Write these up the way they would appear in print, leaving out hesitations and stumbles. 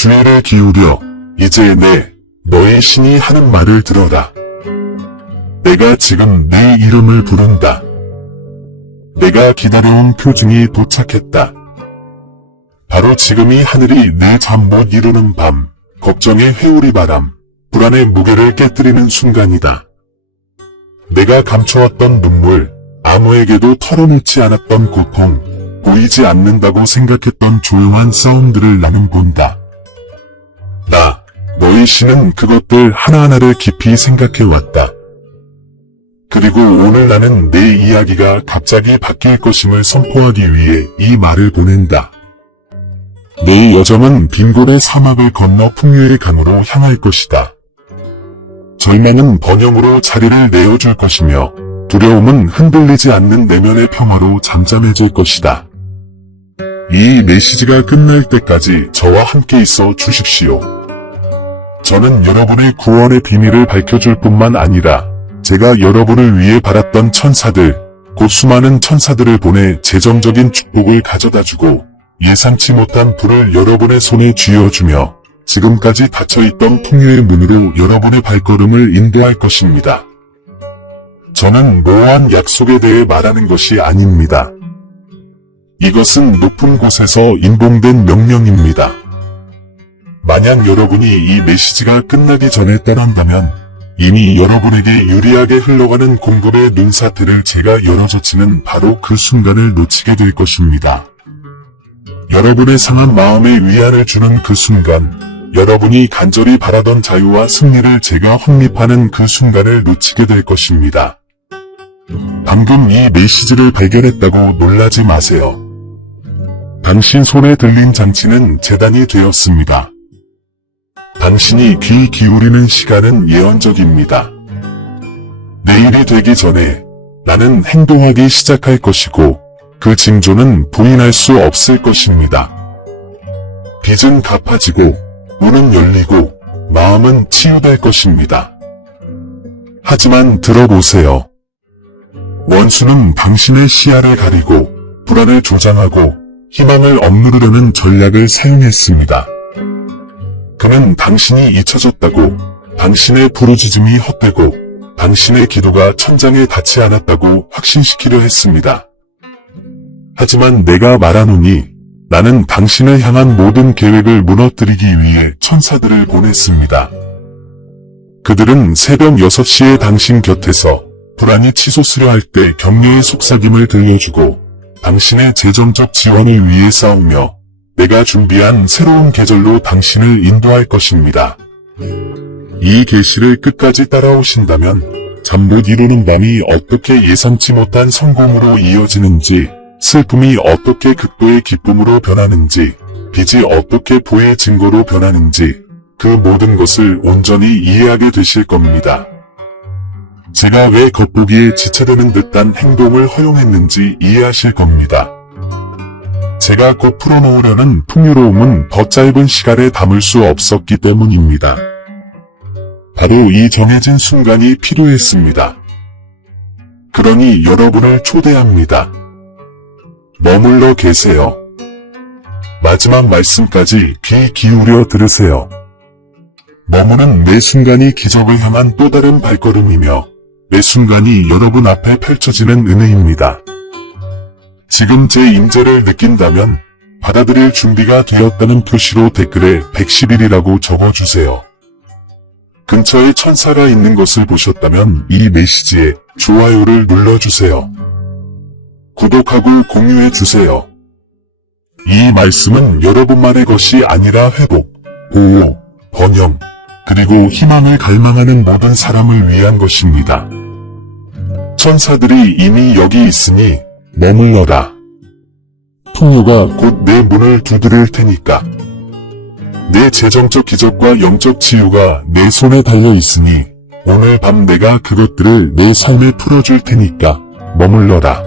주의를 기울여 이제 너의 신이 하는 말을 들어라. 내가 지금 네 이름을 부른다. 내가 기다려온 표징이 도착했다. 바로 지금이 하늘이 내 잠 못 이루는 밤, 걱정의 회오리 바람, 불안의 무게를 깨뜨리는 순간이다. 내가 감춰왔던 눈물, 아무에게도 털어놓지 않았던 고통, 보이지 않는다고 생각했던 조용한 싸움들을 나는 본다. 너의 신은 그것들 하나하나를 깊이 생각해왔다. 그리고 오늘 나는 내 이야기가 갑자기 바뀔 것임을 선포하기 위해 이 말을 보낸다. 내 여정은 빈곤의 사막을 건너 풍요의 강으로 향할 것이다. 절망은 번영으로 자리를 내어줄 것이며 두려움은 흔들리지 않는 내면의 평화로 잠잠해질 것이다. 이 메시지가 끝날 때까지 저와 함께 있어 주십시오. 저는 여러분의 구원의 비밀을 밝혀줄 뿐만 아니라 제가 여러분을 위해 바랐던 천사들, 곧 수많은 천사들을 보내 재정적인 축복을 가져다주고 예상치 못한 불을 여러분의 손에 쥐어주며 지금까지 닫혀있던 풍요의 문으로 여러분의 발걸음을 인도할 것입니다. 저는 모호한 약속에 대해 말하는 것이 아닙니다. 이것은 높은 곳에서 인봉된 명령입니다. 만약 여러분이 이 메시지가 끝나기 전에 떠난다면 이미 여러분에게 유리하게 흘러가는 공급의 눈사태를 제가 열어젖히는 바로 그 순간을 놓치게 될 것입니다. 여러분의 상한 마음에 위안을 주는 그 순간, 여러분이 간절히 바라던 자유와 승리를 제가 확립하는 그 순간을 놓치게 될 것입니다. 방금 이 메시지를 발견했다고 놀라지 마세요. 당신 손에 들린 장치는 재단이 되었습니다. 당신이 귀 기울이는 시간은 예언적입니다. 내일이 되기 전에 나는 행동하기 시작할 것이고 그 징조는 부인할 수 없을 것입니다. 빚은 갚아지고 문은 열리고 마음은 치유될 것입니다. 하지만 들어보세요. 원수는 당신의 시야를 가리고 불안을 조장하고 희망을 억누르려는 전략을 사용했습니다. 그는 당신이 잊혀졌다고, 당신의 부르짖음이 헛되고, 당신의 기도가 천장에 닿지 않았다고 확신시키려 했습니다. 하지만 내가 말하노니 나는 당신을 향한 모든 계획을 무너뜨리기 위해 천사들을 보냈습니다. 그들은 새벽 6시에 당신 곁에서 불안이 치솟으려 할 때 격려의 속삭임을 들려주고 당신의 재정적 지원을 위해 싸우며 내가 준비한 새로운 계절로 당신을 인도할 것입니다. 이 계시를 끝까지 따라오신다면 잠 못 이루는 밤이 어떻게 예상치 못한 성공으로 이어지는지, 슬픔이 어떻게 극도의 기쁨으로 변하는지, 빚이 어떻게 부의 증거로 변하는지 그 모든 것을 온전히 이해하게 되실 겁니다. 제가 왜 겉보기에 지체되는 듯한 행동을 허용했는지 이해하실 겁니다. 제가 곧 풀어놓으려는 풍요로움은 더 짧은 시간에 담을 수 없었기 때문입니다. 바로 이 정해진 순간이 필요했습니다. 그러니 여러분을 초대합니다. 머물러 계세요. 마지막 말씀까지 귀 기울여 들으세요. 머무는 매 순간이 기적을 향한 또 다른 발걸음이며 매 순간이 여러분 앞에 펼쳐지는 은혜입니다. 지금 제 임재를 느낀다면 받아들일 준비가 되었다는 표시로 댓글에 110일이라고 적어주세요. 근처에 천사가 있는 것을 보셨다면 이 메시지에 좋아요를 눌러주세요. 구독하고 공유해주세요. 이 말씀은 여러분만의 것이 아니라 회복, 보호, 번영, 그리고 희망을 갈망하는 모든 사람을 위한 것입니다. 천사들이 이미 여기 있으니 머물러라. 풍요가 곧 내 문을 두드릴 테니까. 내 재정적 기적과 영적 치유가 내 손에 달려 있으니 오늘 밤 내가 그것들을 내 삶에 풀어줄 테니까 머물러라.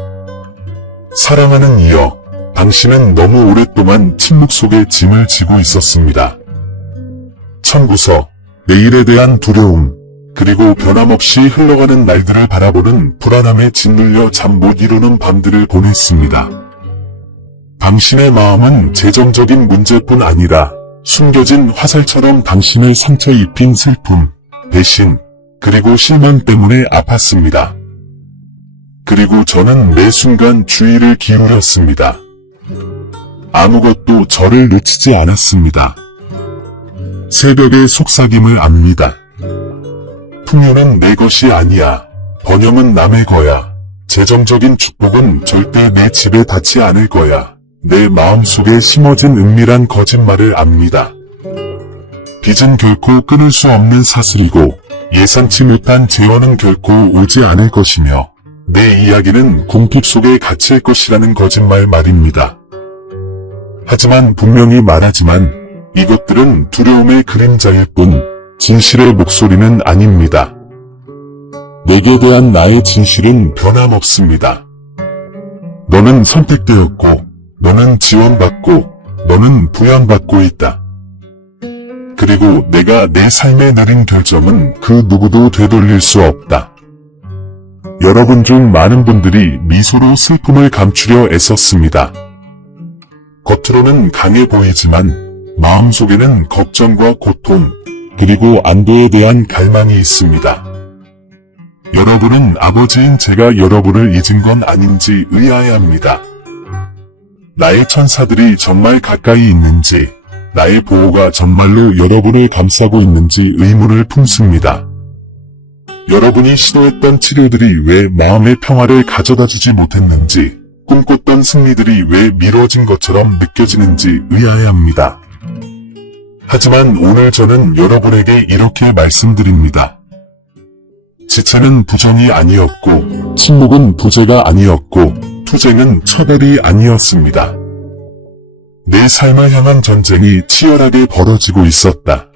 사랑하는 이여, 당신은 너무 오랫동안 침묵 속에 짐을 지고 있었습니다. 청구서, 내일에 대한 두려움, 그리고 변함없이 흘러가는 날들을 바라보는 불안함에 짓눌려 잠 못 이루는 밤들을 보냈습니다. 당신의 마음은 재정적인 문제뿐 아니라 숨겨진 화살처럼 당신을 상처 입힌 슬픔, 배신, 그리고 실망 때문에 아팠습니다. 그리고 저는 매 순간 주의를 기울였습니다. 아무것도 저를 놓치지 않았습니다. 새벽의 속삭임을 압니다. 풍요는 내 것이 아니야. 번영은 남의 거야. 재정적인 축복은 절대 내 집에 닿지 않을 거야. 내 마음속에 심어진 은밀한 거짓말을 압니다. 빚은 결코 끊을 수 없는 사슬이고 예상치 못한 재원은 결코 오지 않을 것이며 내 이야기는 궁핍 속에 갇힐 것이라는 거짓말 말입니다. 하지만 분명히 말하지만 이것들은 두려움의 그림자일 뿐 진실의 목소리는 아닙니다. 내게 대한 나의 진실은 변함없습니다. 너는 선택되었고, 너는 지원받고, 너는 부양받고 있다. 그리고 내가 내 삶에 내린 결정은 그 누구도 되돌릴 수 없다. 여러분 중 많은 분들이 미소로 슬픔을 감추려 애썼습니다. 겉으로는 강해 보이지만 마음속에는 걱정과 고통, 그리고 안도에 대한 갈망이 있습니다. 여러분은 아버지인 제가 여러분을 잊은 건 아닌지 의아해합니다. 나의 천사들이 정말 가까이 있는지, 나의 보호가 정말로 여러분을 감싸고 있는지 의문을 품습니다. 여러분이 시도했던 치료들이 왜 마음의 평화를 가져다주지 못했는지, 꿈꿨던 승리들이 왜 미뤄진 것처럼 느껴지는지 의아해합니다. 하지만 오늘 저는 여러분에게 이렇게 말씀드립니다. 지체는 부정이 아니었고, 침묵은 부재가 아니었고, 투쟁은 처벌이 아니었습니다. 내 삶을 향한 전쟁이 치열하게 벌어지고 있었다.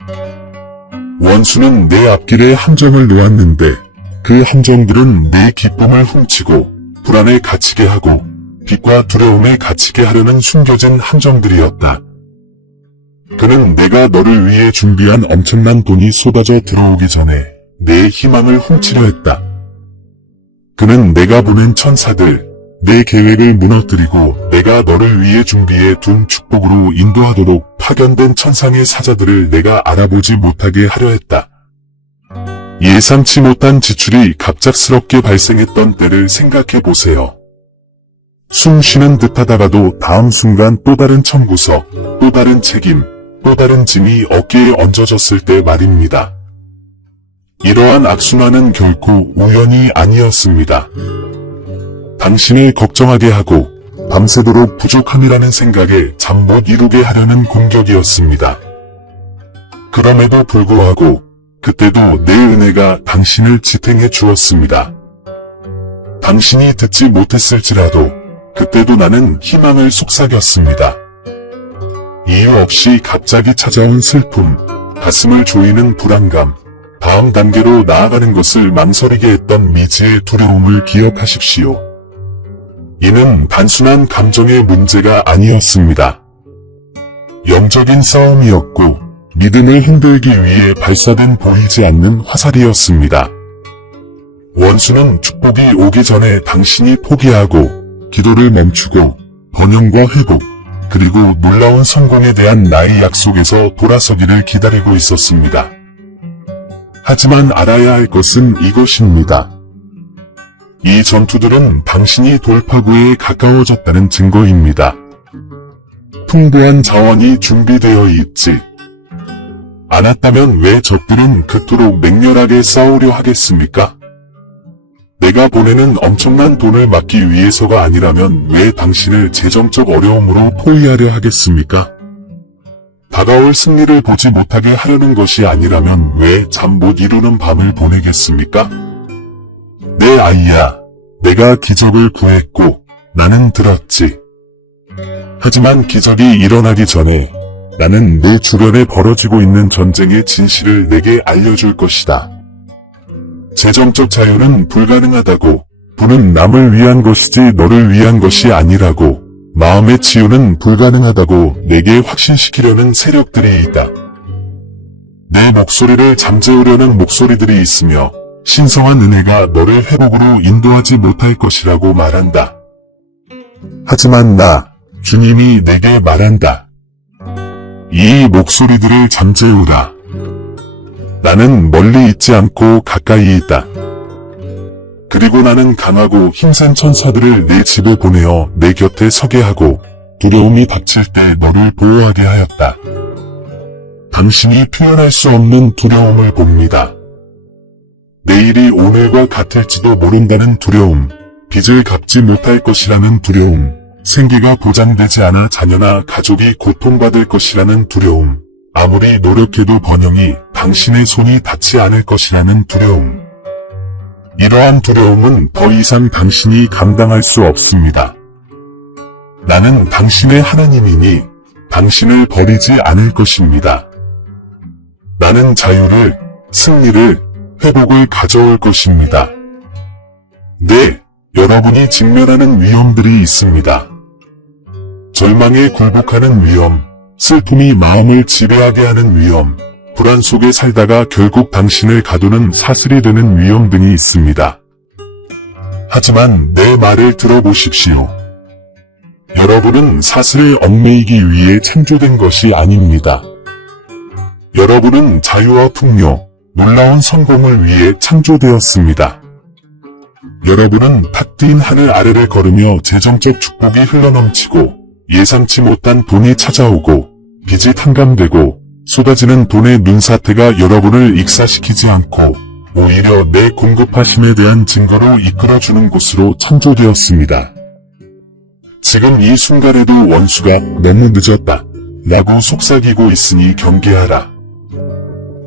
원수는 내 앞길에 함정을 놓았는데 그 함정들은 내 기쁨을 훔치고 불안에 갇히게 하고 빛과 두려움에 갇히게 하려는 숨겨진 함정들이었다. 그는 내가 너를 위해 준비한 엄청난 돈이 쏟아져 들어오기 전에 내 희망을 훔치려 했다. 그는 내가 보낸 천사들, 내 계획을 무너뜨리고 내가 너를 위해 준비해 둔 축복으로 인도하도록 파견된 천상의 사자들을 내가 알아보지 못하게 하려 했다. 예상치 못한 지출이 갑작스럽게 발생했던 때를 생각해 보세요. 숨 쉬는 듯 하다가도 다음 순간 또 다른 청구서, 또 다른 책임, 또 다른 짐이 어깨에 얹어졌을 때 말입니다. 이러한 악순환은 결코 우연이 아니었습니다. 당신을 걱정하게 하고 밤새도록 부족함이라는 생각에 잠 못 이루게 하려는 공격이었습니다. 그럼에도 불구하고 그때도 내 은혜가 당신을 지탱해 주었습니다. 당신이 듣지 못했을지라도 그때도 나는 희망을 속삭였습니다. 이유 없이 갑자기 찾아온 슬픔, 가슴을 조이는 불안감, 다음 단계로 나아가는 것을 망설이게 했던 미지의 두려움을 기억하십시오. 이는 단순한 감정의 문제가 아니었습니다. 영적인 싸움이었고 믿음을 흔들기 위해 발사된 보이지 않는 화살이었습니다. 원수는 축복이 오기 전에 당신이 포기하고 기도를 멈추고 번영과 회복, 그리고 놀라운 성공에 대한 나의 약속에서 돌아서기를 기다리고 있었습니다. 하지만 알아야 할 것은 이것입니다. 이 전투들은 당신이 돌파구에 가까워졌다는 증거입니다. 풍부한 자원이 준비되어 있지 않았다면 왜 적들은 그토록 맹렬하게 싸우려 하겠습니까? 내가 보내는 엄청난 돈을 막기 위해서가 아니라면 왜 당신을 재정적 어려움으로 포위하려 하겠습니까? 다가올 승리를 보지 못하게 하려는 것이 아니라면 왜 잠 못 이루는 밤을 보내겠습니까? 내 아이야, 내가 기적을 구했고 나는 들었지. 하지만 기적이 일어나기 전에 나는 내 주변에 벌어지고 있는 전쟁의 진실을 내게 알려줄 것이다. 재정적 자유는 불가능하다고, 부는 남을 위한 것이지 너를 위한 것이 아니라고, 마음의 치유는 불가능하다고 내게 확신시키려는 세력들이 있다. 내 목소리를 잠재우려는 목소리들이 있으며 신성한 은혜가 너를 회복으로 인도하지 못할 것이라고 말한다. 하지만 나, 주님이 내게 말한다. 이 목소리들을 잠재우라. 나는 멀리 있지 않고 가까이 있다. 그리고 나는 강하고 힘센 천사들을 내 집에 보내어 내 곁에 서게 하고 두려움이 닥칠 때 너를 보호하게 하였다. 당신이 표현할 수 없는 두려움을 봅니다. 내일이 오늘과 같을지도 모른다는 두려움, 빚을 갚지 못할 것이라는 두려움, 생계가 보장되지 않아 자녀나 가족이 고통받을 것이라는 두려움, 아무리 노력해도 번영이 당신의 손이 닿지 않을 것이라는 두려움. 이러한 두려움은 더 이상 당신이 감당할 수 없습니다. 나는 당신의 하나님이니 당신을 버리지 않을 것입니다. 나는 자유를, 승리를, 회복을 가져올 것입니다. 네, 여러분이 직면하는 위험들이 있습니다. 절망에 굴복하는 위험, 슬픔이 마음을 지배하게 하는 위험, 불안 속에 살다가 결국 당신을 가두는 사슬이 되는 위험 등이 있습니다. 하지만 내 말을 들어보십시오. 여러분은 사슬에 얽매이기 위해 창조된 것이 아닙니다. 여러분은 자유와 풍요, 놀라운 성공을 위해 창조되었습니다. 여러분은 탁 트인 하늘 아래를 걸으며 재정적 축복이 흘러넘치고 예상치 못한 돈이 찾아오고 빚이 탕감되고 쏟아지는 돈의 눈사태가 여러분을 익사시키지 않고 오히려 내 공급하심에 대한 증거로 이끌어주는 곳으로 창조되었습니다. 지금 이 순간에도 원수가 너무 늦었다 라고 속삭이고 있으니 경계하라.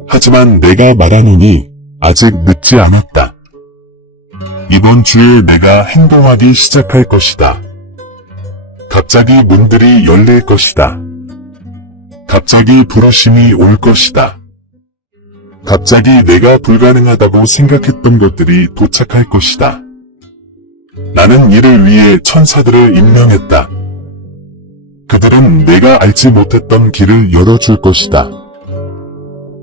하지만 내가 말하노니 아직 늦지 않았다. 이번 주에 내가 행동하기 시작할 것이다. 갑자기 문들이 열릴 것이다. 갑자기 부르심이 올 것이다. 갑자기 내가 불가능하다고 생각했던 것들이 도착할 것이다. 나는 이를 위해 천사들을 임명했다. 그들은 내가 알지 못했던 길을 열어줄 것이다.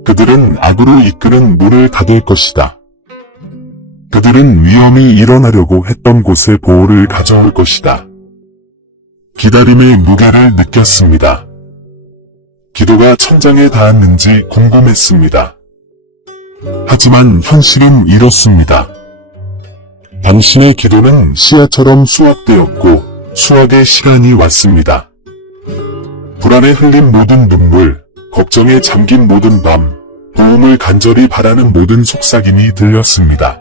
그들은 악으로 이끄는 문을 닫을 것이다. 그들은 위험이 일어나려고 했던 곳에 보호를 가져올 것이다. 기다림의 무게를 느꼈습니다. 기도가 천장에 닿았는지 궁금했습니다. 하지만 현실은 이렇습니다. 당신의 기도는 씨앗처럼 수확되었고 수확의 시간이 왔습니다. 불안에 흘린 모든 눈물, 걱정에 잠긴 모든 밤, 도움을 간절히 바라는 모든 속삭임이 들렸습니다.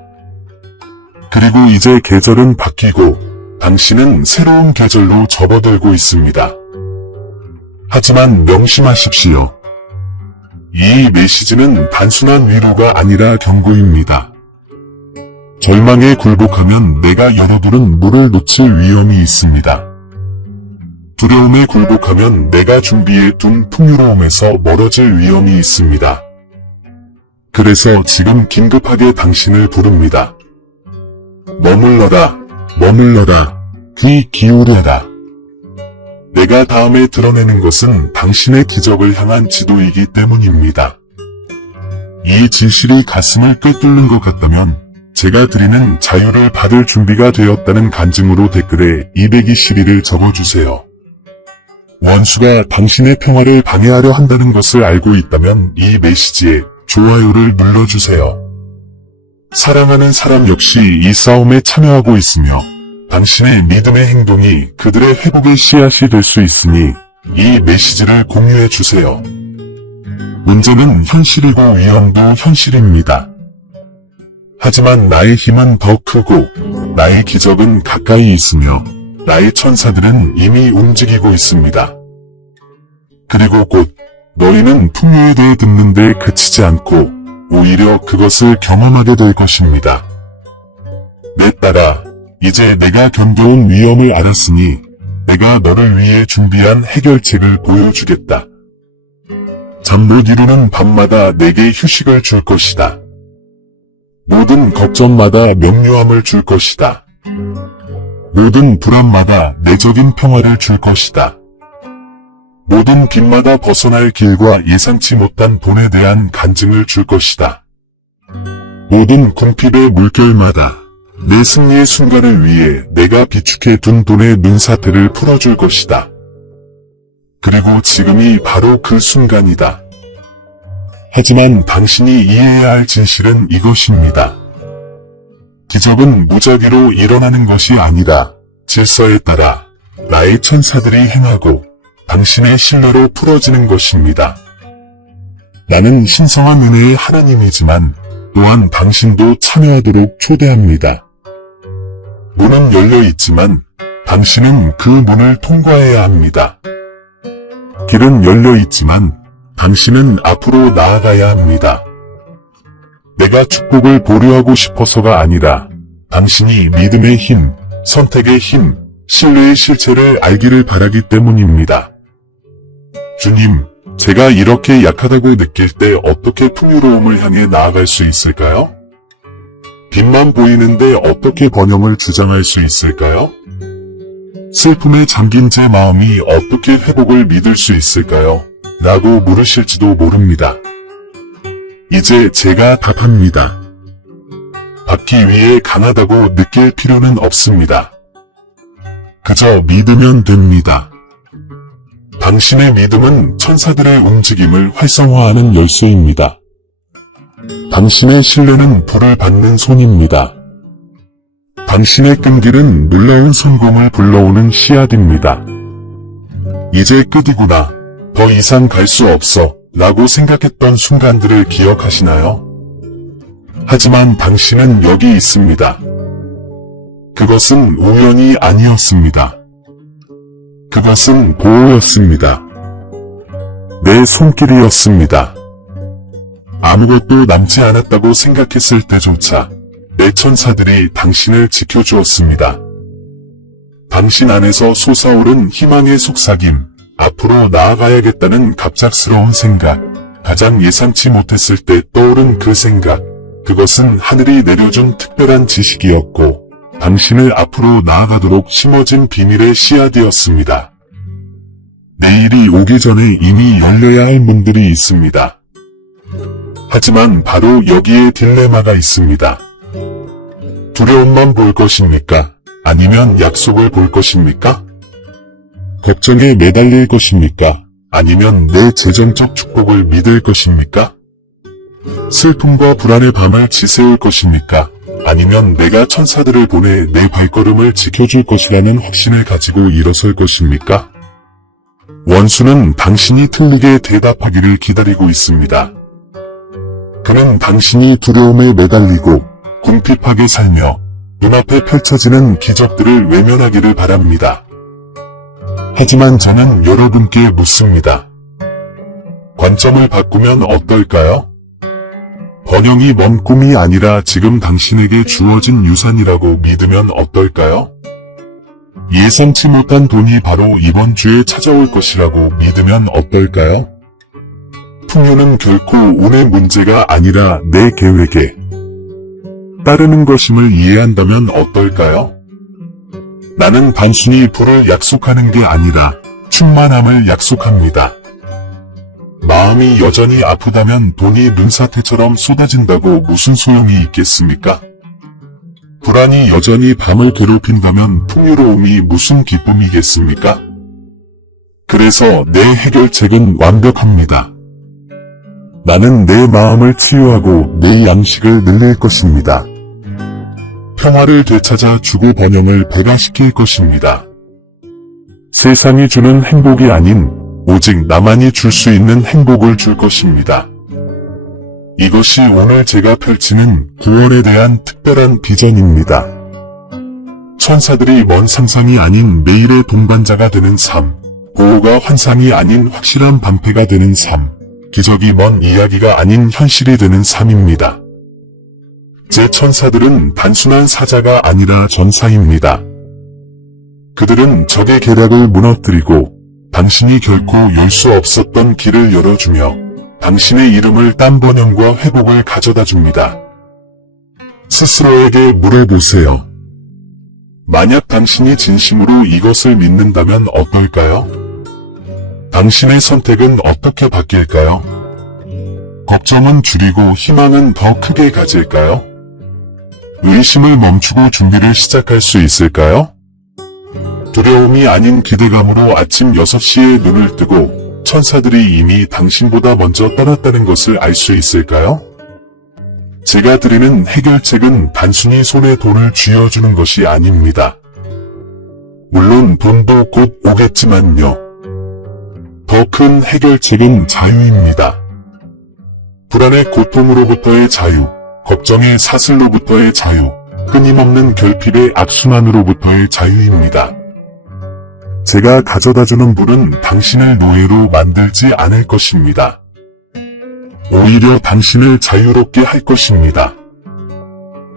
그리고 이제 계절은 바뀌고 당신은 새로운 계절로 접어들고 있습니다. 하지만 명심하십시오. 이 메시지는 단순한 위로가 아니라 경고입니다. 절망에 굴복하면 내가 열어두는 문을 놓칠 위험이 있습니다. 두려움에 굴복하면 내가 준비해 둔 풍요로움에서 멀어질 위험이 있습니다. 그래서 지금 긴급하게 당신을 부릅니다. 머물러라, 머물러라, 귀 기울여라. 내가 다음에 드러내는 것은 당신의 기적을 향한 지도이기 때문입니다. 이 진실이 가슴을 꿰뚫는 것 같다면 제가 드리는 자유를 받을 준비가 되었다는 간증으로 댓글에 221을 적어주세요. 원수가 당신의 평화를 방해하려 한다는 것을 알고 있다면 이 메시지에 좋아요를 눌러주세요. 사랑하는 사람 역시 이 싸움에 참여하고 있으며 당신의 믿음의 행동이 그들의 회복의 씨앗이 될 수 있으니 이 메시지를 공유해주세요. 문제는 현실이고 위험도 현실입니다. 하지만 나의 힘은 더 크고 나의 기적은 가까이 있으며 나의 천사들은 이미 움직이고 있습니다. 그리고 곧 너희는 풍요에 대해 듣는데 그치지 않고 오히려 그것을 경험하게 될 것입니다. 내 딸아, 이제 내가 견뎌온 위험을 알았으니 내가 너를 위해 준비한 해결책을 보여주겠다. 잠 못 이루는 밤마다 내게 휴식을 줄 것이다. 모든 걱정마다 명료함을 줄 것이다. 모든 불안마다 내적인 평화를 줄 것이다. 모든 빚마다 벗어날 길과 예상치 못한 돈에 대한 간증을 줄 것이다. 모든 궁핍의 물결마다 내 승리의 순간을 위해 내가 비축해 둔 돈의 눈사태를 풀어줄 것이다. 그리고 그리고 지금이 바로 그 순간이다. 하지만 당신이 이해해야 할 진실은 이것입니다. 기적은 무작위로 일어나는 것이 아니라 질서에 따라 나의 천사들이 행하고 당신의 신뢰로 풀어지는 것입니다. 나는 신성한 은혜의 하나님이지만 또한 당신도 참여하도록 초대합니다. 문은 열려 있지만 당신은 그 문을 통과해야 합니다. 길은 열려 있지만 당신은 앞으로 나아가야 합니다. 내가 축복을 보류하고 싶어서가 아니라 당신이 믿음의 힘, 선택의 힘, 신뢰의 실체를 알기를 바라기 때문입니다. 주님, 제가 이렇게 약하다고 느낄 때 어떻게 풍요로움을 향해 나아갈 수 있을까요? 빛만 보이는데 어떻게 번영을 주장할 수 있을까요? 슬픔에 잠긴 제 마음이 어떻게 회복을 믿을 수 있을까요? 라고 물으실지도 모릅니다. 이제 제가 답합니다. 받기 위해 강하다고 느낄 필요는 없습니다. 그저 믿으면 됩니다. 당신의 믿음은 천사들의 움직임을 활성화하는 열쇠입니다. 당신의 신뢰는 불을 받는 손입니다. 당신의 끈길은 놀라운 성공을 불러오는 씨앗입니다. 이제 끝이구나. 더 이상 갈 수 없어. 라고 생각했던 순간들을 기억하시나요? 하지만 당신은 여기 있습니다. 그것은 우연이 아니었습니다. 그것은 보호였습니다. 내 손길이었습니다. 아무것도 남지 않았다고 생각했을 때조차 내 천사들이 당신을 지켜주었습니다. 당신 안에서 솟아오른 희망의 속삭임, 앞으로 나아가야겠다는 갑작스러운 생각, 가장 예상치 못했을 때 떠오른 그 생각, 그것은 하늘이 내려준 특별한 지식이었고 당신을 앞으로 나아가도록 심어진 비밀의 씨앗이었습니다. 내일이 오기 전에 이미 열려야 할 문들이 있습니다. 하지만 바로 여기에 딜레마가 있습니다. 두려움만 볼 것입니까? 아니면 약속을 볼 것입니까? 걱정에 매달릴 것입니까? 아니면 내 재정적 축복을 믿을 것입니까? 슬픔과 불안의 밤을 지새울 것입니까? 아니면 내가 천사들을 보내 내 발걸음을 지켜줄 것이라는 확신을 가지고 일어설 것입니까? 원수는 당신이 틀리게 대답하기를 기다리고 있습니다. 그는 당신이 두려움에 매달리고 궁핍하게 살며 눈앞에 펼쳐지는 기적들을 외면하기를 바랍니다. 하지만 저는 여러분께 묻습니다. 관점을 바꾸면 어떨까요? 번영이 먼 꿈이 아니라 지금 당신에게 주어진 유산이라고 믿으면 어떨까요? 예상치 못한 돈이 바로 이번 주에 찾아올 것이라고 믿으면 어떨까요? 풍요는 결코 운의 문제가 아니라 내 계획에 따르는 것임을 이해한다면 어떨까요? 나는 단순히 부를 약속하는 게 아니라 충만함을 약속합니다. 마음이 여전히 아프다면 돈이 눈사태처럼 쏟아진다고 무슨 소용이 있겠습니까? 불안이 여전히 밤을 괴롭힌다면 풍요로움이 무슨 기쁨이겠습니까? 그래서 내 해결책은 완벽합니다. 나는 내 마음을 치유하고 내 양식을 늘릴 것입니다. 평화를 되찾아 주고 번영을 배가시킬 것입니다. 세상이 주는 행복이 아닌 오직 나만이 줄 수 있는 행복을 줄 것입니다. 이것이 오늘 제가 펼치는 구원에 대한 특별한 비전입니다. 천사들이 먼 상상이 아닌 매일의 동반자가 되는 삶, 보호가 환상이 아닌 확실한 방패가 되는 삶, 기적이 먼 이야기가 아닌 현실이 되는 삶입니다. 제 천사들은 단순한 사자가 아니라 전사입니다. 그들은 적의 계략을 무너뜨리고 당신이 결코 열 수 없었던 길을 열어주며 당신의 이름을 딴 번영과 회복을 가져다 줍니다. 스스로에게 물어보세요. 만약 당신이 진심으로 이것을 믿는다면 어떨까요? 당신의 선택은 어떻게 바뀔까요? 걱정은 줄이고 희망은 더 크게 가질까요? 의심을 멈추고 준비를 시작할 수 있을까요? 두려움이 아닌 기대감으로 아침 6시에 눈을 뜨고 천사들이 이미 당신보다 먼저 떠났다는 것을 알 수 있을까요? 제가 드리는 해결책은 단순히 손에 돈을 쥐어주는 것이 아닙니다. 물론 돈도 곧 오겠지만요. 더 큰 해결책은 자유입니다. 불안의 고통으로부터의 자유, 걱정의 사슬로부터의 자유, 끊임없는 결핍의 악순환으로부터의 자유입니다. 제가 가져다주는 불은 당신을 노예로 만들지 않을 것입니다. 오히려 당신을 자유롭게 할 것입니다.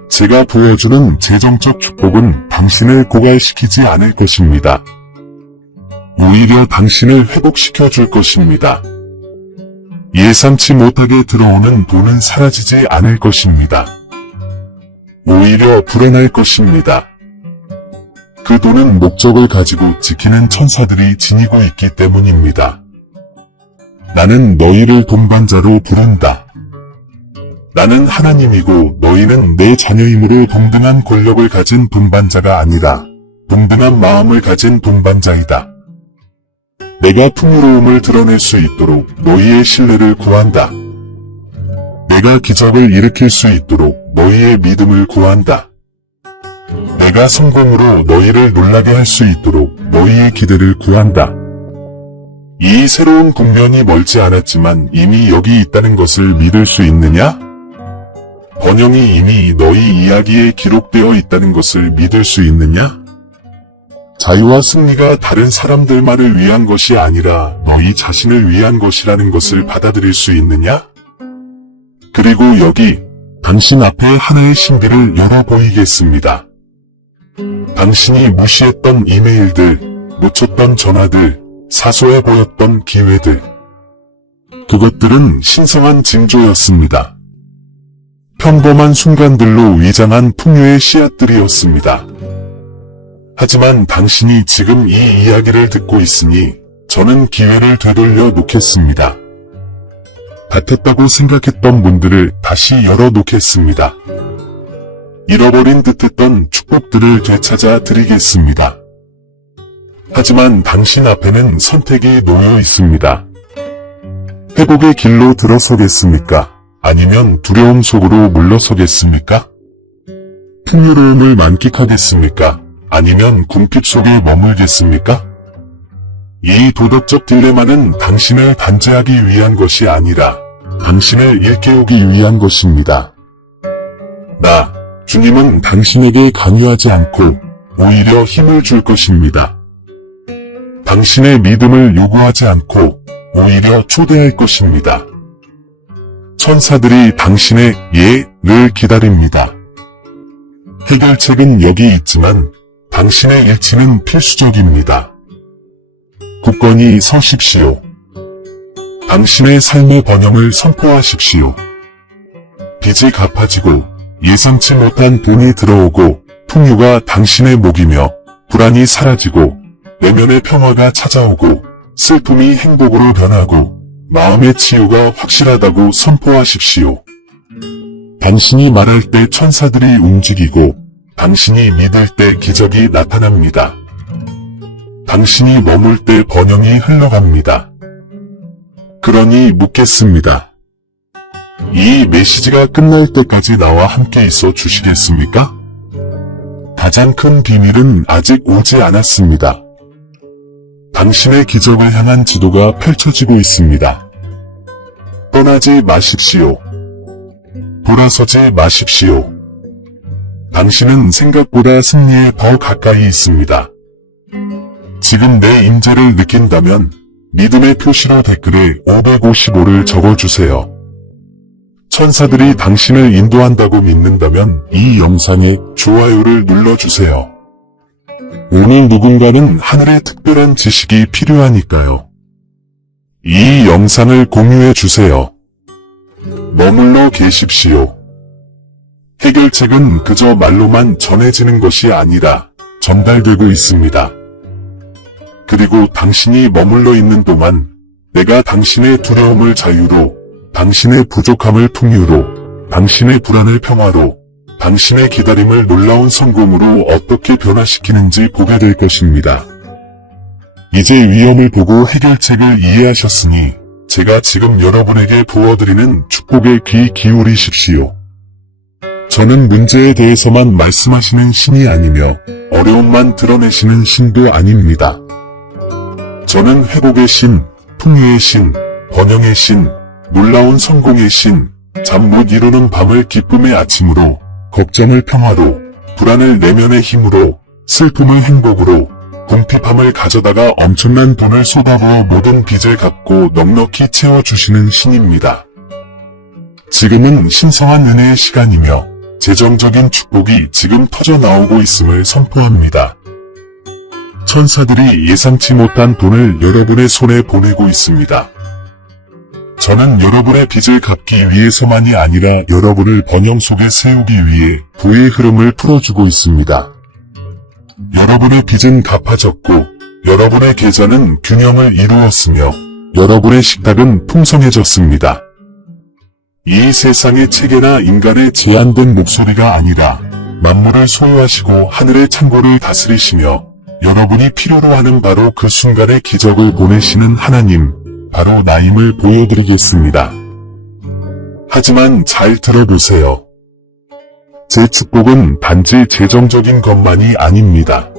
제가 보여주는 재정적 축복은 당신을 고갈시키지 않을 것입니다. 오히려 당신을 회복시켜 줄 것입니다. 예상치 못하게 들어오는 돈은 사라지지 않을 것입니다. 오히려 불어날 것입니다. 그 돈은 목적을 가지고 지키는 천사들이 지니고 있기 때문입니다. 나는 너희를 동반자로 부른다. 나는 하나님이고 너희는 내 자녀이므로 동등한 권력을 가진 동반자가 아니라 동등한 마음을 가진 동반자이다. 내가 풍요로움을 드러낼 수 있도록 너희의 신뢰를 구한다. 내가 기적을 일으킬 수 있도록 너희의 믿음을 구한다. 내가 성공으로 너희를 놀라게 할 수 있도록 너희의 기대를 구한다. 이 새로운 국면이 멀지 않았지만 이미 여기 있다는 것을 믿을 수 있느냐? 번영이 이미 너희 이야기에 기록되어 있다는 것을 믿을 수 있느냐? 자유와 승리가 다른 사람들만을 위한 것이 아니라 너희 자신을 위한 것이라는 것을 받아들일 수 있느냐? 그리고 여기 당신 앞에 하나의 신비를 열어 보이겠습니다. 당신이 무시했던 이메일들, 놓쳤던 전화들, 사소해 보였던 기회들. 그것들은 신성한 징조였습니다. 평범한 순간들로 위장한 풍요의 씨앗들이었습니다. 하지만 당신이 지금 이 이야기를 듣고 있으니 저는 기회를 되돌려 놓겠습니다. 닫혔다고 생각했던 문들을 다시 열어 놓겠습니다. 잃어버린 듯했던 축복들을 되찾아 드리겠습니다. 하지만 당신 앞에는 선택이 놓여 있습니다. 회복의 길로 들어서겠습니까? 아니면 두려움 속으로 물러서겠습니까? 풍요로움을 만끽하겠습니까? 아니면 궁핍 속에 머물겠습니까? 이 도덕적 딜레마는 당신을 단죄하기 위한 것이 아니라 당신을 일깨우기 위한 것입니다. 주님은 당신에게 강요하지 않고 오히려 힘을 줄 것입니다. 당신의 믿음을 요구하지 않고 오히려 초대할 것입니다. 천사들이 당신의 예를 기다립니다. 해결책은 여기 있지만 당신의 일치는 필수적입니다. 굳건히 서십시오. 당신의 삶의 번영을 선포하십시오. 빚이 갚아지고 예상치 못한 돈이 들어오고 풍요가 당신의 목이며 불안이 사라지고 내면의 평화가 찾아오고 슬픔이 행복으로 변하고 마음의 치유가 확실하다고 선포하십시오. 당신이 말할 때 천사들이 움직이고 당신이 믿을 때 기적이 나타납니다. 당신이 머물 때 번영이 흘러갑니다. 그러니 묻겠습니다. 이 메시지가 끝날 때까지 나와 함께 있어 주시겠습니까? 가장 큰 비밀은 아직 오지 않았습니다. 당신의 기적을 향한 지도가 펼쳐지고 있습니다. 떠나지 마십시오. 돌아서지 마십시오. 당신은 생각보다 승리에 더 가까이 있습니다. 지금 내 임재를 느낀다면 믿음의 표시로 댓글에 555를 적어주세요. 천사들이 당신을 인도한다고 믿는다면 이 영상에 좋아요를 눌러주세요. 오늘 누군가는 하늘의 특별한 지식이 필요하니까요. 이 영상을 공유해주세요. 머물러 계십시오. 해결책은 그저 말로만 전해지는 것이 아니라 전달되고 있습니다. 그리고 당신이 머물러 있는 동안 내가 당신의 두려움을 자유로, 당신의 부족함을 풍요로, 당신의 불안을 평화로, 당신의 기다림을 놀라운 성공으로 어떻게 변화시키는지 보게 될 것입니다. 이제 위험을 보고 해결책을 이해하셨으니 제가 지금 여러분에게 부어드리는 축복에 귀 기울이십시오. 저는 문제에 대해서만 말씀하시는 신이 아니며 어려움만 드러내시는 신도 아닙니다. 저는 회복의 신, 풍요의 신, 번영의 신, 놀라운 성공의 신, 잠 못 이루는 밤을 기쁨의 아침으로, 걱정을 평화로, 불안을 내면의 힘으로, 슬픔을 행복으로, 궁핍함을 가져다가 엄청난 돈을 쏟아부어 모든 빚을 갚고 넉넉히 채워주시는 신입니다. 지금은 신성한 은혜의 시간이며 재정적인 축복이 지금 터져 나오고 있음을 선포합니다. 천사들이 예상치 못한 돈을 여러분의 손에 보내고 있습니다. 저는 여러분의 빚을 갚기 위해서만이 아니라 여러분을 번영 속에 세우기 위해 부의 흐름을 풀어주고 있습니다. 여러분의 빚은 갚아졌고 여러분의 계좌는 균형을 이루었으며 여러분의 식탁은 풍성해졌습니다. 이 세상의 체계나 인간의 제한된 목소리가 아니라 만물을 소유하시고 하늘의 창고를 다스리시며 여러분이 필요로 하는 바로 그 순간에 기적을 보내시는 하나님, 바로 나임을 보여드리겠습니다. 하지만 잘 들어보세요. 제 축복은 단지 재정적인 것만이 아닙니다.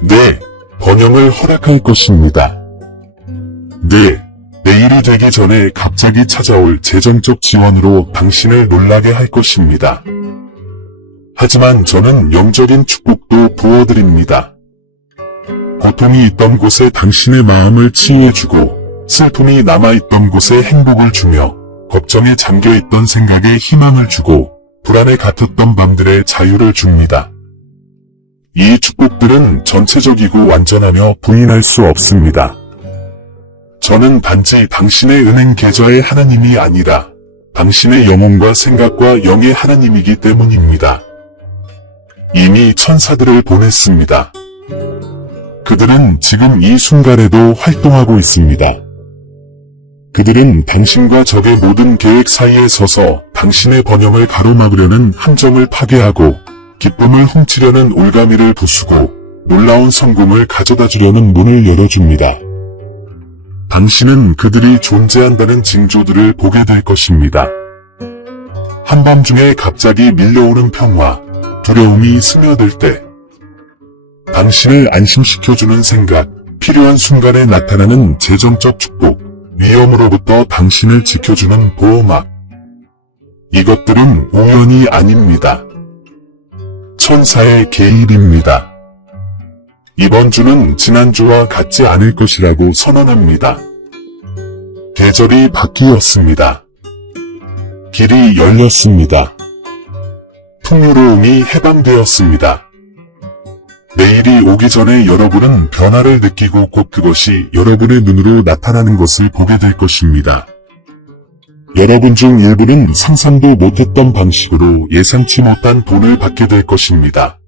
네, 번영을 허락할 것입니다. 네, 내일이 되기 전에 갑자기 찾아올 재정적 지원으로 당신을 놀라게 할 것입니다. 하지만 저는 영적인 축복도 부어드립니다. 고통이 있던 곳에 당신의 마음을 치유해주고 슬픔이 남아있던 곳에 행복을 주며 걱정에 잠겨있던 생각에 희망을 주고 불안에 갇혔던 밤들의 자유를 줍니다. 이 축복들은 전체적이고 완전하며 부인할 수 없습니다. 저는 단지 당신의 은행 계좌의 하나님이 아니라 당신의 영혼과 생각과 영의 하나님이기 때문입니다. 이미 천사들을 보냈습니다. 그들은 지금 이 순간에도 활동하고 있습니다. 그들은 당신과 적의 모든 계획 사이에 서서 당신의 번영을 가로막으려는 함정을 파괴하고 기쁨을 훔치려는 올가미를 부수고 놀라운 성공을 가져다 주려는 문을 열어줍니다. 당신은 그들이 존재한다는 징조들을 보게 될 것입니다. 한밤중에 갑자기 밀려오는 평화, 두려움이 스며들 때 당신을 안심시켜주는 생각, 필요한 순간에 나타나는 재정적 축복, 위험으로부터 당신을 지켜주는 보호막. 이것들은 우연이 아닙니다. 천사의 개입입니다. 이번 주는 지난주와 같지 않을 것이라고 선언합니다. 계절이 바뀌었습니다. 길이 열렸습니다. 풍요로움이 해방되었습니다. 내일이 오기 전에 여러분은 변화를 느끼고 곧 그것이 여러분의 눈으로 나타나는 것을 보게 될 것입니다. 여러분 중 일부는 상상도 못했던 방식으로 예상치 못한 돈을 받게 될 것입니다.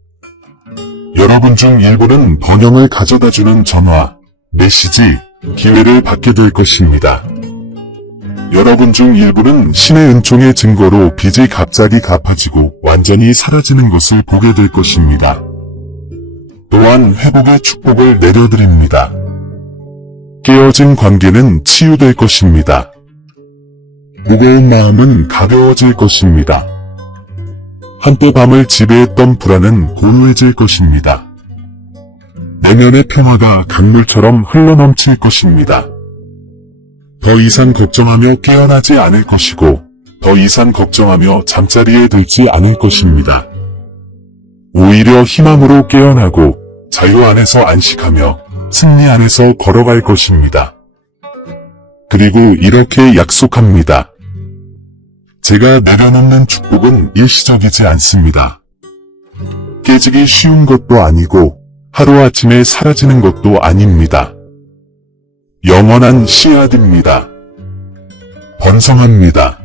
여러분 중 일부는 번영을 가져다주는 전화, 메시지, 기회를 받게 될 것입니다. 여러분 중 일부는 신의 은총의 증거로 빚이 갑자기 갚아지고 완전히 사라지는 것을 보게 될 것입니다. 또한 회복의 축복을 내려드립니다. 깨어진 관계는 치유될 것입니다. 무거운 마음은 가벼워질 것입니다. 한때 밤을 지배했던 불안은 고요해질 것입니다. 내면의 평화가 강물처럼 흘러넘칠 것입니다. 더 이상 걱정하며 깨어나지 않을 것이고 더 이상 걱정하며 잠자리에 들지 않을 것입니다. 오히려 희망으로 깨어나고 자유 안에서 안식하며 승리 안에서 걸어갈 것입니다. 그리고 이렇게 약속합니다. 제가 내려놓는 축복은 일시적이지 않습니다. 깨지기 쉬운 것도 아니고 하루아침에 사라지는 것도 아닙니다. 영원한 씨앗입니다. 번성합니다.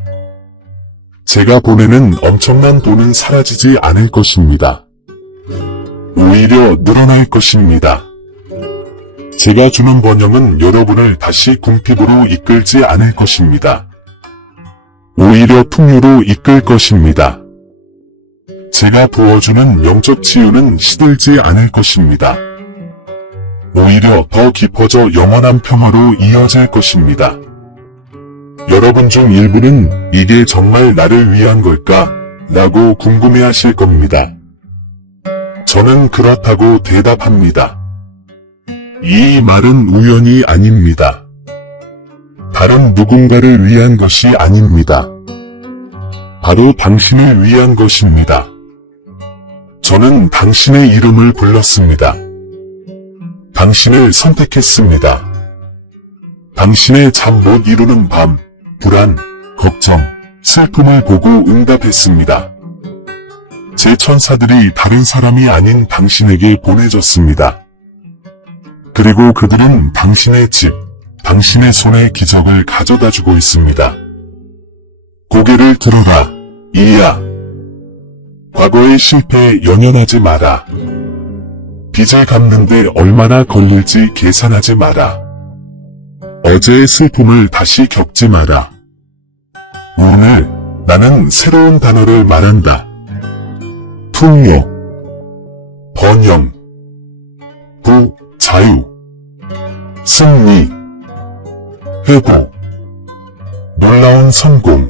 제가 보내는 엄청난 돈은 사라지지 않을 것입니다. 오히려 늘어날 것입니다. 제가 주는 번영은 여러분을 다시 궁핍으로 이끌지 않을 것입니다. 오히려 풍요로 이끌 것입니다. 제가 부어주는 영적 치유는 시들지 않을 것입니다. 오히려 더 깊어져 영원한 평화로 이어질 것입니다. 여러분 중 일부는 이게 정말 나를 위한 걸까? 라고 궁금해하실 겁니다. 저는 그렇다고 대답합니다. 이 말은 우연이 아닙니다. 다른 누군가를 위한 것이 아닙니다. 바로 당신을 위한 것입니다. 저는 당신의 이름을 불렀습니다. 당신을 선택했습니다. 당신의 잠 못 이루는 밤, 불안, 걱정, 슬픔을 보고 응답했습니다. 제 천사들이 다른 사람이 아닌 당신에게 보내졌습니다. 그리고 그들은 당신의 집, 당신의 손에 기적을 가져다 주고 있습니다. 고개를 들어라, 이야. 과거의 실패에 연연하지 마라. 빚을 갚는데 얼마나 걸릴지 계산하지 마라. 어제의 슬픔을 다시 겪지 마라. 오늘 나는 새로운 단어를 말한다. 풍요, 번영, 자유, 승리, 회복, 놀라운 성공.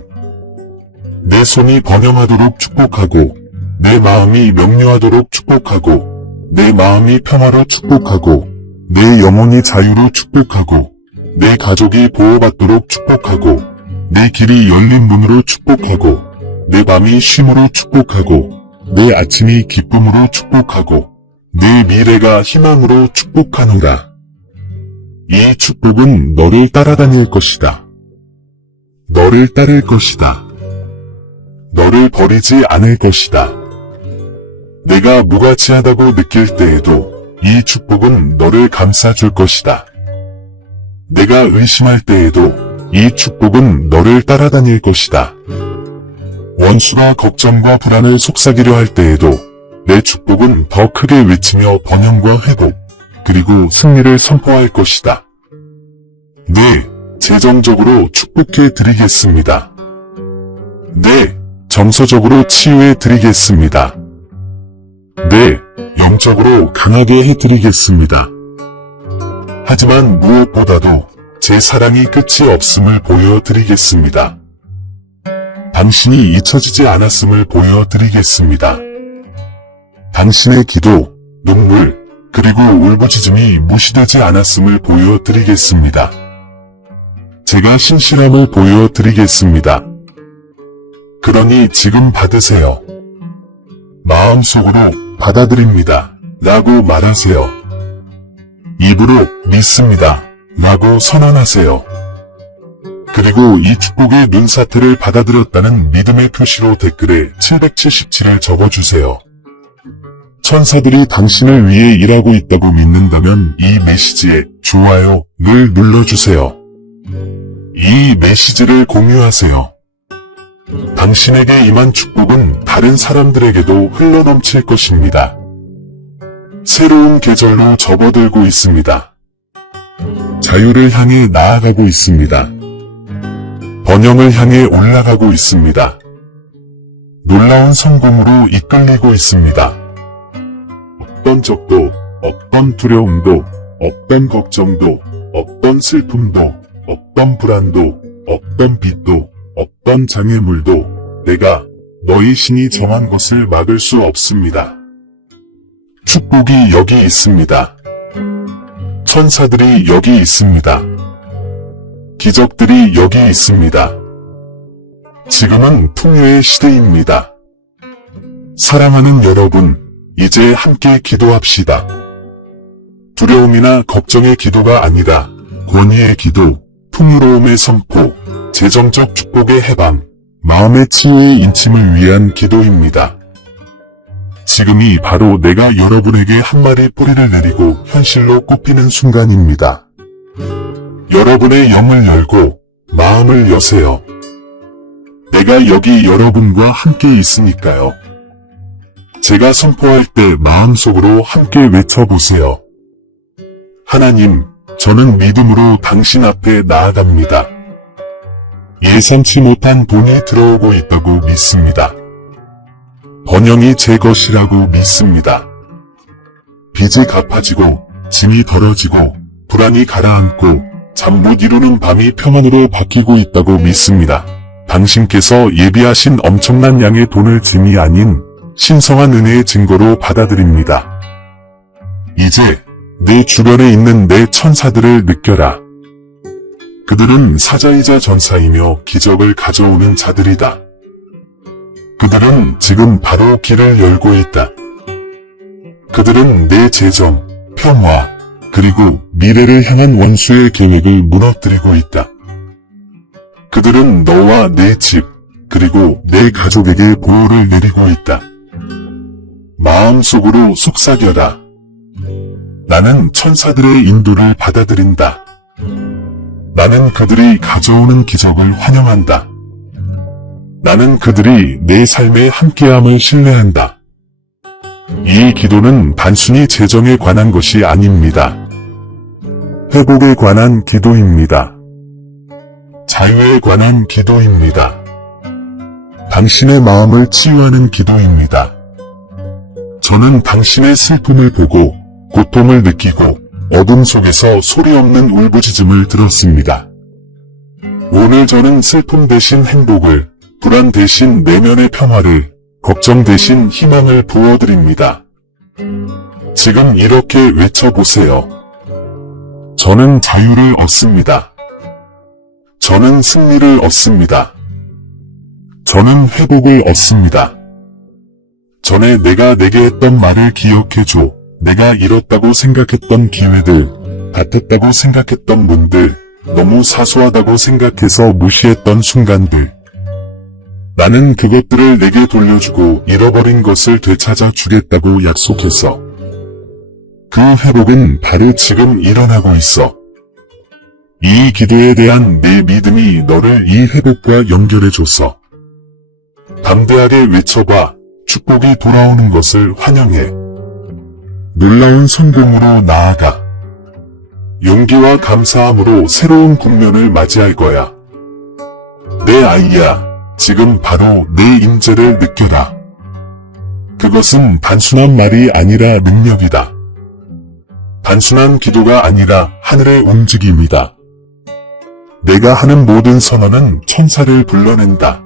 내 손이 번영하도록 축복하고, 내 마음이 명료하도록 축복하고, 내 마음이 평화로 축복하고, 내 영혼이 자유로 축복하고, 내 가족이 보호받도록 축복하고, 내 길이 열린 문으로 축복하고, 내 밤이 쉼으로 축복하고, 내 아침이 기쁨으로 축복하고, 내 미래가 희망으로 축복하노라. 이 축복은 너를 따라다닐 것이다. 너를 따를 것이다. 너를 버리지 않을 것이다. 내가 무가치하다고 느낄 때에도 이 축복은 너를 감싸줄 것이다. 내가 의심할 때에도 이 축복은 너를 따라다닐 것이다. 원수가 걱정과 불안을 속삭이려 할 때에도 내 축복은 더 크게 외치며 번영과 회복, 그리고 승리를 선포할 것이다. 네, 재정적으로 축복해 드리겠습니다. 네, 정서적으로 치유해 드리겠습니다. 네, 영적으로 강하게 해 드리겠습니다. 하지만 무엇보다도 제 사랑이 끝이 없음을 보여드리겠습니다. 당신이 잊혀지지 않았음을 보여드리겠습니다. 당신의 기도, 눈물, 그리고 울부짖음이 무시되지 않았음을 보여드리겠습니다. 제가 신실함을 보여드리겠습니다. 그러니 지금 받으세요. 마음속으로 받아들입니다. 라고 말하세요. 입으로 믿습니다. 라고 선언하세요. 그리고 이 축복의 눈사태를 받아들였다는 믿음의 표시로 댓글에 777을 적어주세요. 천사들이 당신을 위해 일하고 있다고 믿는다면 이 메시지에 좋아요를 눌러주세요. 이 메시지를 공유하세요. 당신에게 임한 축복은 다른 사람들에게도 흘러넘칠 것입니다. 새로운 계절로 접어들고 있습니다. 자유를 향해 나아가고 있습니다. 번영을 향해 올라가고 있습니다. 놀라운 성공으로 이끌리고 있습니다. 어떤 적도, 어떤 두려움도, 어떤 걱정도, 어떤 슬픔도, 어떤 불안도, 어떤 빚도, 어떤 장애물도 내가 너희 신이 정한 것을 막을 수 없습니다. 축복이 여기 있습니다. 천사들이 여기 있습니다. 기적들이 여기 있습니다. 지금은 풍요의 시대입니다. 사랑하는 여러분, 이제 함께 기도합시다. 두려움이나 걱정의 기도가 아니라 권위의 기도, 풍요로움의 선포, 재정적 축복의 해방, 마음의 치유의 인침을 위한 기도입니다. 지금이 바로 내가 여러분에게 한 마리 뿌리를 내리고 현실로 꽃피는 순간입니다. 여러분의 영을 열고 마음을 여세요. 내가 여기 여러분과 함께 있으니까요. 제가 선포할 때 마음속으로 함께 외쳐보세요. 하나님, 저는 믿음으로 당신 앞에 나아갑니다. 예상치 못한 돈이 들어오고 있다고 믿습니다. 번영이 제 것이라고 믿습니다. 빚이 갚아지고 짐이 덜어지고 불안이 가라앉고 잠 못 이루는 밤이 평안으로 바뀌고 있다고 믿습니다. 당신께서 예비하신 엄청난 양의 돈을 짐이 아닌 신성한 은혜의 증거로 받아들입니다. 이제 내 주변에 있는 내 천사들을 느껴라. 그들은 사자이자 전사이며 기적을 가져오는 자들이다. 그들은 지금 바로 길을 열고 있다. 그들은 내 재정, 평화, 그리고 미래를 향한 원수의 계획을 무너뜨리고 있다. 그들은 너와 내 집, 그리고 내 가족에게 보호를 내리고 있다. 마음속으로 속삭여라. 나는 천사들의 인도를 받아들인다. 나는 그들이 가져오는 기적을 환영한다. 나는 그들이 내 삶에 함께함을 신뢰한다. 이 기도는 단순히 재정에 관한 것이 아닙니다. 회복에 관한 기도입니다. 자유에 관한 기도입니다. 당신의 마음을 치유하는 기도입니다. 저는 당신의 슬픔을 보고 고통을 느끼고 어둠 속에서 소리 없는 울부짖음을 들었습니다. 오늘 저는 슬픔 대신 행복을, 불안 대신 내면의 평화를, 걱정 대신 희망을 부어드립니다. 지금 이렇게 외쳐보세요. 저는 자유를 얻습니다. 저는 승리를 얻습니다. 저는 회복을 얻습니다. 전에 내가 내게 했던 말을 기억해줘. 내가 잃었다고 생각했던 기회들, 다퉜다고 생각했던 문들, 너무 사소하다고 생각해서 무시했던 순간들. 나는 그것들을 내게 돌려주고 잃어버린 것을 되찾아 주겠다고 약속했어. 그 회복은 바로 지금 일어나고 있어. 이 기도에 대한 내 믿음이 너를 이 회복과 연결해줬어. 담대하게 외쳐봐. 축복이 돌아오는 것을 환영해. 놀라운 성공으로 나아가. 용기와 감사함으로 새로운 국면을 맞이할 거야. 내 아이야, 지금 바로 내 임재를 느껴라. 그것은 단순한 말이 아니라 능력이다. 단순한 기도가 아니라 하늘의 움직임이다. 내가 하는 모든 선언은 천사를 불러낸다.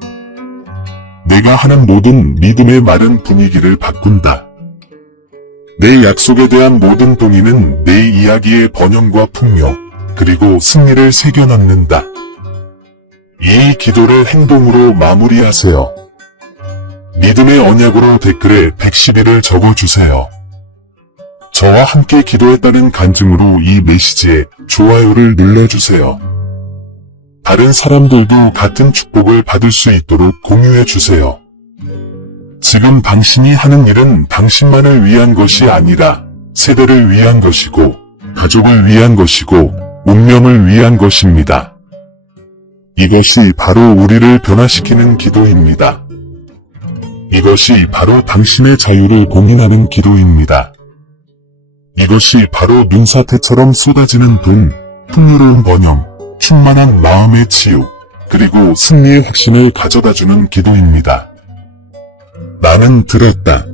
내가 하는 모든 믿음의 말은 분위기를 바꾼다. 내 약속에 대한 모든 동의는 내 이야기의 번영과 풍요, 그리고 승리를 새겨넣는다. 이 기도를 행동으로 마무리하세요. 믿음의 언약으로 댓글에 111을 적어주세요. 저와 함께 기도했다는 간증으로 이 메시지에 좋아요를 눌러주세요. 다른 사람들도 같은 축복을 받을 수 있도록 공유해주세요. 지금 당신이 하는 일은 당신만을 위한 것이 아니라 세대를 위한 것이고, 가족을 위한 것이고, 운명을 위한 것입니다. 이것이 바로 우리를 변화시키는 기도입니다. 이것이 바로 당신의 자유를 공인하는 기도입니다. 이것이 바로 눈사태처럼 쏟아지는 돈, 풍요로운 번영, 충만한 마음의 치유, 그리고 승리의 확신을 가져다주는 기도입니다. 나는 들었다.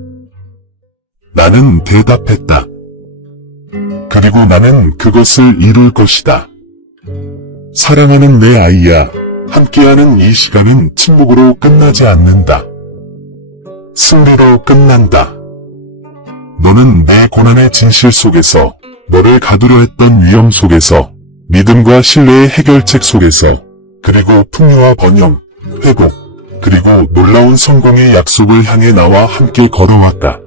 나는 대답했다. 그리고 나는 그것을 이룰 것이다. 사랑하는 내 아이야, 함께하는 이 시간은 침묵으로 끝나지 않는다. 승리로 끝난다. 너는 내 고난의 진실 속에서, 너를 가두려 했던 위험 속에서, 믿음과 신뢰의 해결책 속에서, 그리고 풍요와 번영, 회복, 그리고 놀라운 성공의 약속을 향해 나와 함께 걸어왔다.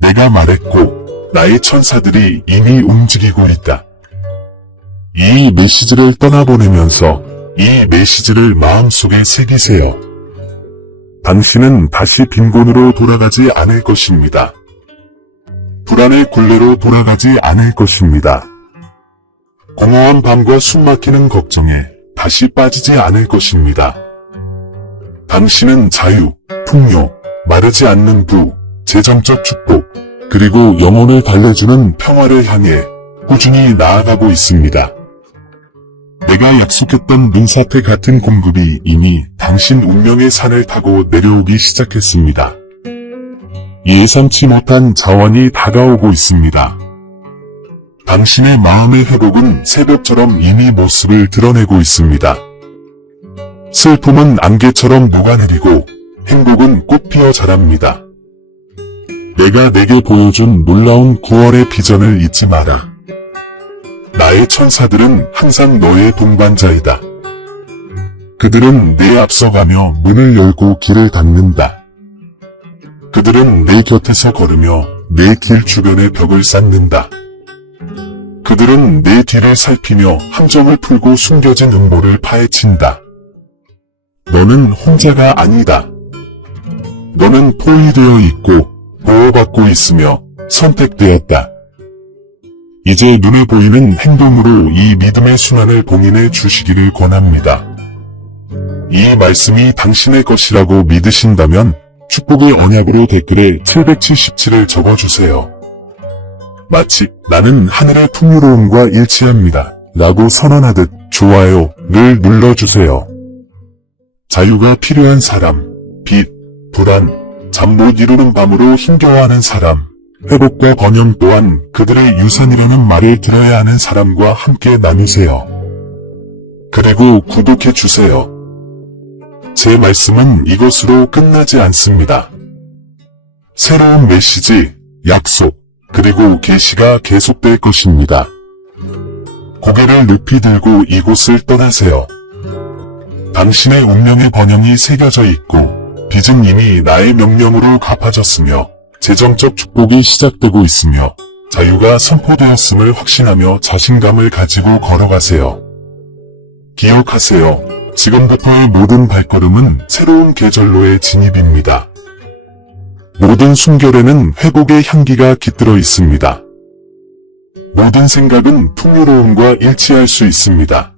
내가 말했고, 나의 천사들이 이미 움직이고 있다. 이 메시지를 떠나보내면서 이 메시지를 마음속에 새기세요. 당신은 다시 빈곤으로 돌아가지 않을 것입니다. 불안의 굴레로 돌아가지 않을 것입니다. 공허한 밤과 숨막히는 걱정에 다시 빠지지 않을 것입니다. 당신은 자유, 풍요, 마르지 않는 부, 재정적 축복, 그리고 영혼을 달래주는 평화를 향해 꾸준히 나아가고 있습니다. 내가 약속했던 눈사태 같은 공급이 이미 당신 운명의 산을 타고 내려오기 시작했습니다. 예상치 못한 자원이 다가오고 있습니다. 당신의 마음의 회복은 새벽처럼 이미 모습을 드러내고 있습니다. 슬픔은 안개처럼 녹아내리고 행복은 꽃피어 자랍니다. 내가 내게 보여준 놀라운 9월의 비전을 잊지 마라. 나의 천사들은 항상 너의 동반자이다. 그들은 내 앞서가며 문을 열고 길을 닫는다. 그들은 내 곁에서 걸으며 내 길 주변에 벽을 쌓는다. 그들은 내 뒤를 살피며 함정을 풀고 숨겨진 음모를 파헤친다. 너는 혼자가 아니다. 너는 포위되어 있고 보호받고 있으며 선택되었다. 이제 눈에 보이는 행동으로 이 믿음의 순환을 봉인해 주시기를 권합니다. 이 말씀이 당신의 것이라고 믿으신다면 축복의 언약으로 댓글에 777을 적어주세요. 마치 나는 하늘의 풍요로움과 일치합니다. 라고 선언하듯 좋아요를 눌러주세요. 자유가 필요한 사람, 빚, 불안, 잠 못 이루는 밤으로 힘겨워하는 사람, 회복과 번영 또한 그들의 유산이라는 말을 들어야 하는 사람과 함께 나누세요. 그리고 구독해주세요. 제 말씀은 이것으로 끝나지 않습니다. 새로운 메시지, 약속, 그리고 계시가 계속될 것입니다. 고개를 높이 들고 이곳을 떠나세요. 당신의 운명의 번영이 새겨져 있고 빚은 이미 나의 명령으로 갚아졌으며 재정적 축복이 시작되고 있으며 자유가 선포되었음을 확신하며 자신감을 가지고 걸어가세요. 기억하세요. 지금부터의 모든 발걸음은 새로운 계절로의 진입입니다. 모든 순결에는 회복의 향기가 깃들어 있습니다. 모든 생각은 풍요로움과 일치할 수 있습니다.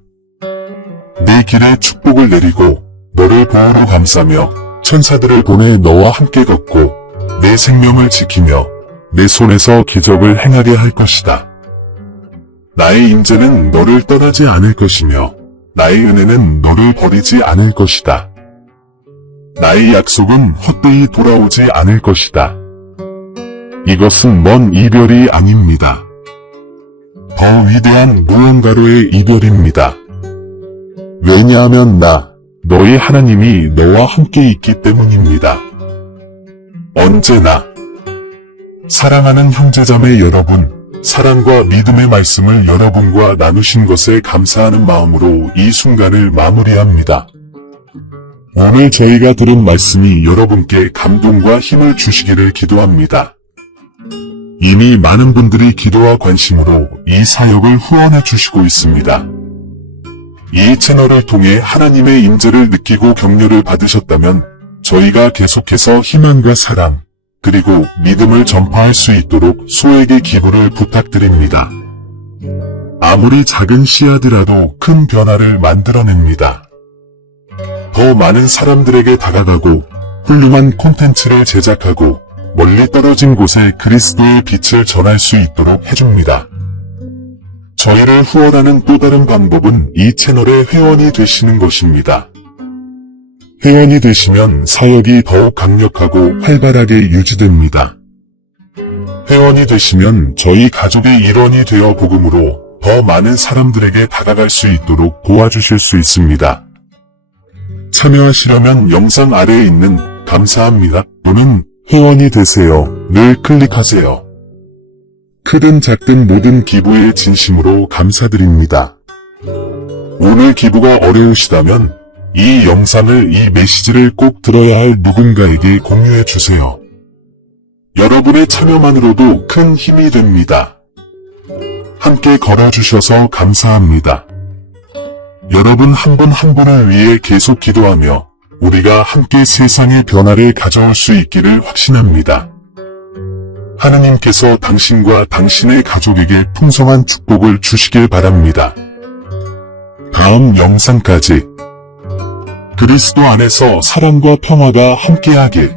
내 길에 축복을 내리고 너를 보호로 감싸며 천사들을 보내 너와 함께 걷고 내 생명을 지키며 내 손에서 기적을 행하게 할 것이다. 나의 임재는 너를 떠나지 않을 것이며 나의 은혜는 너를 버리지 않을 것이다. 나의 약속은 헛되이 돌아오지 않을 것이다. 이것은 먼 이별이 아닙니다. 더 위대한 무언가로의 이별입니다. 왜냐하면 너희 하나님이 너와 함께 있기 때문입니다. 언제나 사랑하는 형제자매 여러분, 사랑과 믿음의 말씀을 여러분과 나누신 것에 감사하는 마음으로 이 순간을 마무리합니다. 오늘 저희가 들은 말씀이 여러분께 감동과 힘을 주시기를 기도합니다. 이미 많은 분들이 기도와 관심으로 이 사역을 후원해 주시고 있습니다. 이 채널을 통해 하나님의 임재를 느끼고 격려를 받으셨다면 저희가 계속해서 희망과 사랑, 그리고 믿음을 전파할 수 있도록 소액의 기부를 부탁드립니다. 아무리 작은 씨앗이라도 큰 변화를 만들어냅니다. 더 많은 사람들에게 다가가고 훌륭한 콘텐츠를 제작하고 멀리 떨어진 곳에 그리스도의 빛을 전할 수 있도록 해줍니다. 저희를 후원하는 또 다른 방법은 이 채널의 회원이 되시는 것입니다. 회원이 되시면 사역이 더욱 강력하고 활발하게 유지됩니다. 회원이 되시면 저희 가족의 일원이 되어 복음으로 더 많은 사람들에게 다가갈 수 있도록 도와주실 수 있습니다. 참여하시려면 영상 아래에 있는 감사합니다 또는 회원이 되세요를 클릭하세요. 크든 작든 모든 기부에 진심으로 감사드립니다. 오늘 기부가 어려우시다면 이 영상을, 이 메시지를 꼭 들어야 할 누군가에게 공유해 주세요. 여러분의 참여만으로도 큰 힘이 됩니다. 함께 걸어주셔서 감사합니다. 여러분 한 분 한 분을 위해 계속 기도하며 우리가 함께 세상의 변화를 가져올 수 있기를 확신합니다. 하느님께서 당신과 당신의 가족에게 풍성한 축복을 주시길 바랍니다. 다음 영상까지 그리스도 안에서 사랑과 평화가 함께하길.